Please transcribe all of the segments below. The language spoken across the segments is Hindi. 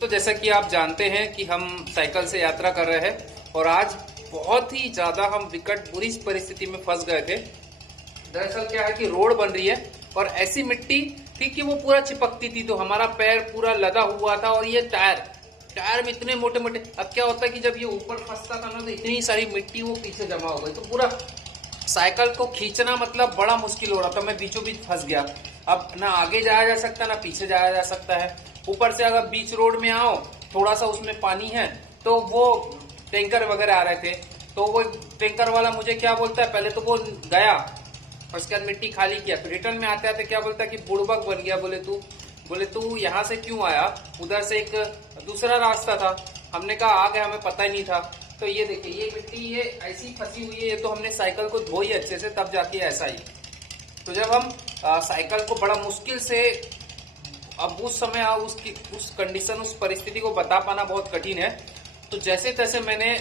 तो जैसा कि आप जानते हैं कि हम साइकिल से यात्रा कर रहे हैं और आज बहुत ही ज्यादा हम विकट बुरी परिस्थिति में फंस गए थे। दरअसल क्या है कि रोड बन रही है और ऐसी मिट्टी थी कि वो पूरा चिपकती थी, तो हमारा पैर पूरा लदा हुआ था। और ये टायर में इतने मोटे मोटे, अब क्या होता है कि जब ये ऊपर फंसता था ना तो इतनी सारी मिट्टी वो पीछे जमा हो गई, तो पूरा साइकिल को खींचना मतलब बड़ा मुश्किल हो रहा था। मैं बीचों बीच फंस गया। अब ना आगे जाया जा सकता ना पीछे जाया जा सकता है। ऊपर से अगर बीच रोड में आओ, थोड़ा सा उसमें पानी है, तो वो टैंकर वगैरह आ रहे थे, तो वो टैंकर वाला मुझे क्या बोलता है, पहले तो वो गया और उसके बाद मिट्टी खाली किया, फिर रिटर्न में आते आते क्या बोलता है कि बुड़बक बन गया। बोले तू यहाँ से क्यों आया, उधर से एक दूसरा रास्ता था। हमने कहा आ गया, हमें पता ही नहीं था। तो ये देखिए, ये मिट्टी ये ऐसी फंसी हुई है, ये तो हमने साइकिल को धोई अच्छे से तब जाके ऐसा ही। तो जब हम साइकिल को बड़ा मुश्किल से, अब उस समय उस कंडीशन, उस परिस्थिति को बता पाना बहुत कठिन है। तो जैसे तैसे मैंने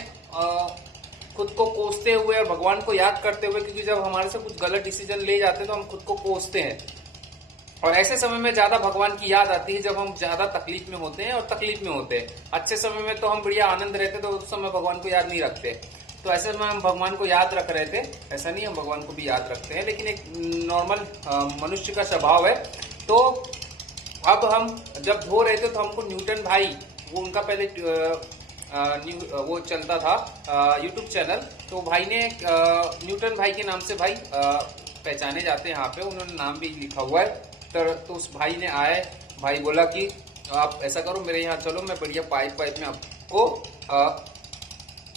खुद को कोसते हुए और भगवान को याद करते हुए, क्योंकि जब हमारे से कुछ गलत डिसीजन ले जाते हैं तो हम खुद को कोसते हैं, और ऐसे समय में ज्यादा भगवान की याद आती है जब हम ज्यादा तकलीफ में होते हैं और तकलीफ में होते हैं। अच्छे समय में तो हम बढ़िया आनंद रहते, तो उस समय भगवान को याद नहीं रखते। तो ऐसे में हम भगवान को याद रख रहे थे। ऐसा नहीं, हम भगवान को भी याद रखते हैं, लेकिन एक नॉर्मल मनुष्य का स्वभाव है। तो अब हम जब धो रहे थे तो हमको न्यूटन भाई, वो उनका पहले वो चलता था यूट्यूब चैनल, तो भाई ने न्यूटन भाई के नाम से भाई पहचाने जाते हैं यहाँ पे, उन्होंने नाम भी लिखा हुआ है। तो उस भाई ने आए, भाई बोला कि आप ऐसा करो, मेरे यहाँ चलो, मैं बढ़िया पाइप में आपको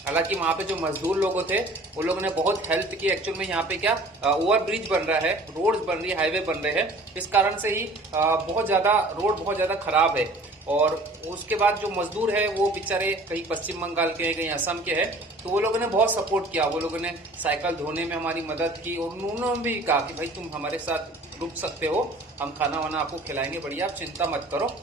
हालांकि वहाँ पे जो मजदूर लोग थे वो लोगों ने बहुत हेल्प की। एक्चुअल में यहाँ पे क्या ओवर ब्रिज बन रहा है, रोड्स बन रही है, हाईवे बन रहे हैं, इस कारण से ही बहुत ज्यादा रोड बहुत ज्यादा खराब है। और उसके बाद जो मजदूर है वो बेचारे कहीं पश्चिम बंगाल के हैं, कहीं असम के हैं, तो वो लोगों ने बहुत सपोर्ट किया। वो लोगों ने साइकिल धोने में हमारी मदद की, और उन्होंने भी कहा कि भाई तुम हमारे साथ रुक सकते हो, हम खाना वाना आपको खिलाएंगे, बढ़िया, आप चिंता मत करो।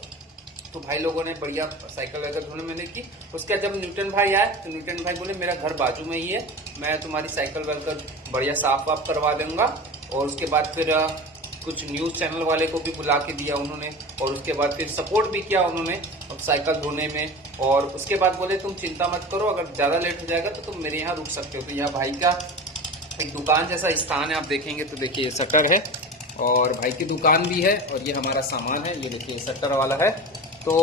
तो भाई लोगों ने बढ़िया साइकिल वगैरह धोने मैंने की। उसके बाद जब न्यूटन भाई आए तो न्यूटन भाई बोले मेरा घर बाजू में ही है, मैं तुम्हारी साइकिल वगैरह बढ़िया साफ वाफ करवा दूंगा। और उसके बाद फिर कुछ न्यूज चैनल वाले को भी बुला के दिया उन्होंने, और उसके बाद फिर सपोर्ट भी किया उन्होंने साइकिल धोने में। और उसके बाद बोले तुम चिंता मत करो, अगर ज्यादा लेट हो जाएगा तो तुम मेरे यहाँ रुक सकते हो। तो यहाँ भाई का एक दुकान जैसा स्थान है, आप देखेंगे तो देखिए शटर है और भाई की दुकान भी है, और ये हमारा सामान है, ये देखिए शटर वाला है। तो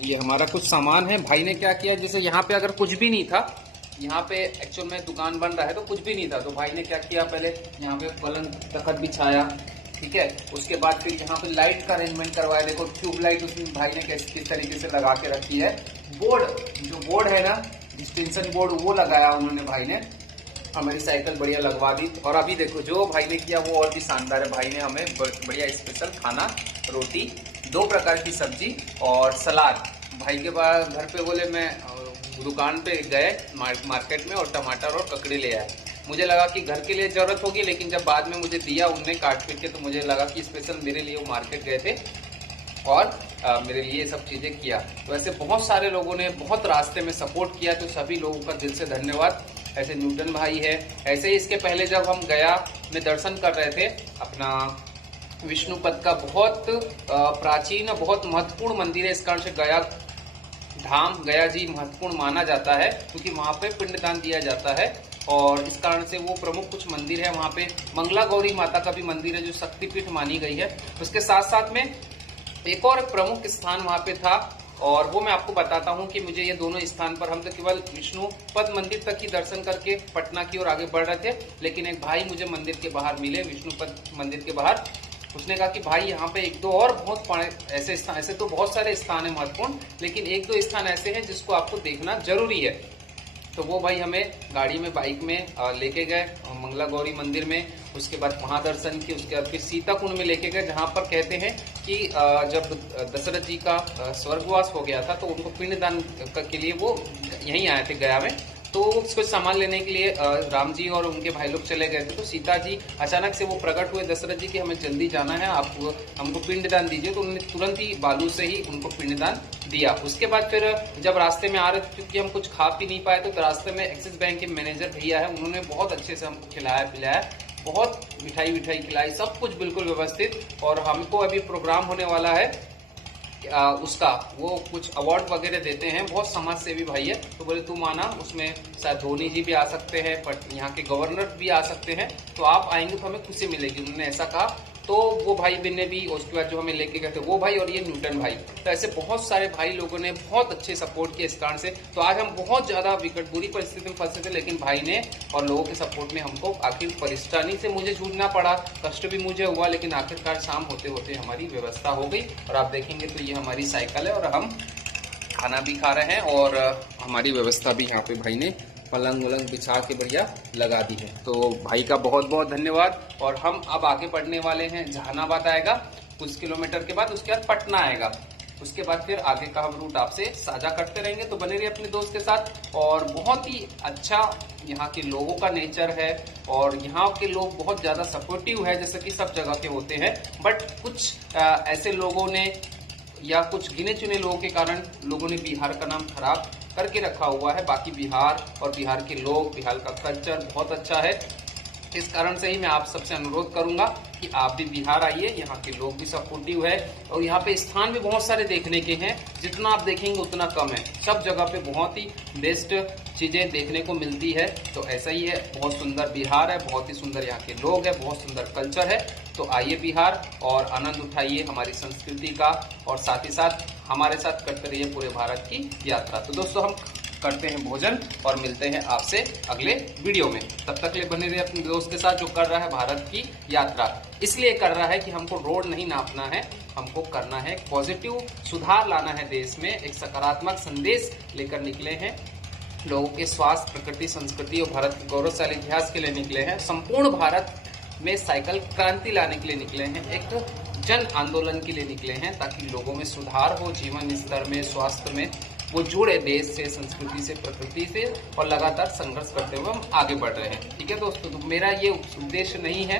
ये हमारा कुछ सामान है। भाई ने क्या किया, जैसे यहाँ पे अगर कुछ भी नहीं था, यहाँ पे एक्चुअल में दुकान बन रहा है तो कुछ भी नहीं था, तो भाई ने क्या किया, पहले यहाँ पे पलंग तखत बिछाया, ठीक है। उसके बाद फिर यहाँ पे लाइट का अरेंजमेंट करवाया। देखो ट्यूबलाइट उसमें भाई ने किस तरीके से लगा के रखी है। जो बोर्ड है ना, डिस्टेंशन बोर्ड, वो लगाया उन्होंने भाई ने, हमारी साइकिल बढ़िया लगवा दी। और अभी देखो जो भाई ने किया वो और भी शानदार है। भाई ने हमें बढ़िया स्पेशल खाना, रोटी, 2 प्रकार की सब्जी और सलाद। भाई के बाद घर पे बोले, मैं दुकान पे गए मार्केट में और टमाटर और ककड़ी ले आए। मुझे लगा कि घर के लिए जरूरत होगी, लेकिन जब बाद में मुझे दिया उनने काट पीट के, तो मुझे लगा कि स्पेशल मेरे लिए वो मार्केट गए थे और मेरे लिए सब चीजें किया। तो ऐसे बहुत सारे लोगों ने बहुत रास्ते में सपोर्ट किया, तो सभी लोगों का दिल से धन्यवाद। ऐसे न्यूटन भाई है, ऐसे ही इसके पहले जब हम गया में दर्शन कर रहे थे, अपना विष्णुपद का बहुत प्राचीन, बहुत महत्वपूर्ण मंदिर है। इस कारण से गया धाम, गया जी महत्वपूर्ण माना जाता है, क्योंकि वहाँ पे पिंडदान दिया जाता है, और इस कारण से वो प्रमुख कुछ मंदिर है। वहाँ पे मंगला गौरी माता का भी मंदिर है, जो शक्तिपीठ मानी गई है। उसके साथ साथ में एक और प्रमुख स्थान वहाँ पे था, और वो मैं आपको बताता हूँ कि मुझे ये दोनों स्थान पर, हम तो केवल विष्णुपद मंदिर तक ही दर्शन करके पटना की ओर आगे बढ़ रहे थे, लेकिन एक भाई मुझे मंदिर के बाहर मिले, विष्णुपद मंदिर के बाहर। उसने कहा कि भाई यहाँ पे 1-2 और बहुत ऐसे स्थान, ऐसे तो बहुत सारे स्थान है महत्वपूर्ण, लेकिन 1-2 स्थान ऐसे हैं जिसको आपको देखना जरूरी है। तो वो भाई हमें गाड़ी में, बाइक में लेके गए मंगला गौरी मंदिर में। उसके बाद वहां दर्शन किए, उसके बाद फिर सीता कुंड में लेके गए, जहां पर कहते हैं कि जब दशरथ जी का स्वर्गवास हो गया था तो उनको पिंडदान के लिए वो यहीं आए थे गया में। तो कुछ सामान लेने के लिए राम जी और उनके भाई लोग चले गए थे, तो सीता जी अचानक से वो प्रकट हुए दशरथ जी कि हमें जल्दी जाना है, आप हमको पिंडदान दीजिए। तो उन्होंने तुरंत ही बालू से ही उनको पिंडदान दिया। उसके बाद फिर जब रास्ते में आ रहे थे, क्योंकि हम कुछ खा पी नहीं पाए, तो रास्ते में एक्सिस बैंक के मैनेजर भैया है, उन्होंने बहुत अच्छे से हमको खिलाया पिलाया, बहुत मिठाई खिलाई, सब कुछ बिल्कुल व्यवस्थित। और हमको अभी प्रोग्राम होने वाला है उसका वो कुछ अवार्ड वगैरह देते हैं, बहुत समाज सेवी भाई है। तो बोले तुम आना, उसमें शायद धोनी जी भी आ सकते हैं, बट यहाँ के गवर्नर भी आ सकते हैं, तो आप आएंगे तो हमें खुशी मिलेगी, उन्होंने ऐसा कहा। तो वो भाई भी ने भी, उसके बाद जो हमें लेके गए थे वो भाई और ये न्यूटन भाई, तो ऐसे बहुत सारे भाई लोगों ने बहुत अच्छे सपोर्ट किए इस कारण से। तो आज हम बहुत ज्यादा विकट बुरी परिस्थिति में फंसे थे, लेकिन भाई ने और लोगों के सपोर्ट ने हमको आखिर परेशानी से मुझे जूझना पड़ा, कष्ट भी मुझे हुआ, लेकिन आखिरकार शाम होते होते हमारी व्यवस्था हो गई। और आप देखेंगे तो ये हमारी साइकिल है और हम खाना भी खा रहे हैं और हमारी व्यवस्था भी यहाँ पे भाई ने पलंग वलंग बिछा के बढ़िया लगा दी है। तो भाई का बहुत बहुत धन्यवाद। और हम अब आगे बढ़ने वाले हैं, जहानाबाद आएगा कुछ किलोमीटर के बाद, उसके बाद पटना आएगा, उसके बाद फिर आगे का हम रूट आपसे साझा करते रहेंगे। तो बने रहिए अपने दोस्त के साथ। और बहुत ही अच्छा यहाँ के लोगों का नेचर है और यहाँ के लोग बहुत ज़्यादा सपोर्टिव है, जैसे कि सब जगह के होते हैं। बट कुछ ऐसे लोगों ने या कुछ गिने चुने लोगों के कारण लोगों ने बिहार का नाम खराब करके रखा हुआ है। बाकी बिहार और बिहार के लोग, बिहार का कल्चर बहुत अच्छा है। इस कारण से ही मैं आप सबसे अनुरोध करूंगा कि आप भी बिहार आइए, यहाँ के लोग भी सपोर्टिव है और यहाँ पे स्थान भी बहुत सारे देखने के हैं, जितना आप देखेंगे उतना कम है। सब जगह पे बहुत ही बेस्ट चीजें देखने को मिलती है। तो ऐसा ही है, बहुत सुंदर बिहार है, बहुत ही सुंदर यहाँ के लोग हैं, बहुत सुंदर कल्चर है। तो आइए बिहार और आनंद उठाइए हमारी संस्कृति का, और साथ ही साथ हमारे साथ करते रहिए पूरे भारत की यात्रा। तो दोस्तों हम करते हैं भोजन और मिलते हैं आपसे अगले वीडियो में। तब तक ले बने रहिए अपने दोस्त के साथ जो कर रहा है भारत की यात्रा। इसलिए कर रहा है कि हमको रोड नहीं नापना है, हमको करना है पॉजिटिव सुधार लाना है देश में, एक सकारात्मक संदेश लेकर निकले हैं। लोगों के स्वास्थ्य, प्रकृति, संस्कृति और भारत के गौरवशाली इतिहास के लिए निकले हैं। संपूर्ण भारत में साइकिल क्रांति लाने के लिए निकले हैं, एक जन आंदोलन के लिए निकले हैं, ताकि लोगों में सुधार हो, जीवन स्तर में, स्वास्थ्य में, वो जुड़े देश से, संस्कृति से, प्रकृति से, और लगातार संघर्ष करते हुए हम आगे बढ़ रहे हैं। ठीक है दोस्तों, तो मेरा ये उद्देश्य नहीं है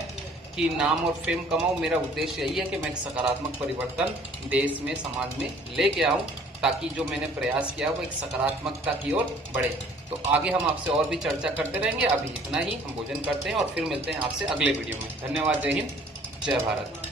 कि नाम और फेम कमाऊं, मेरा उद्देश्य यही है कि मैं एक सकारात्मक परिवर्तन देश में, समाज में लेके आऊं, ताकि जो मैंने प्रयास किया वो एक सकारात्मकता की ओर बढ़े। तो आगे हम आपसे और भी चर्चा करते रहेंगे। अभी इतना ही, हम भोजन करते हैं और फिर मिलते हैं आपसे अगले वीडियो में। धन्यवाद, जय हिंद, जय भारत।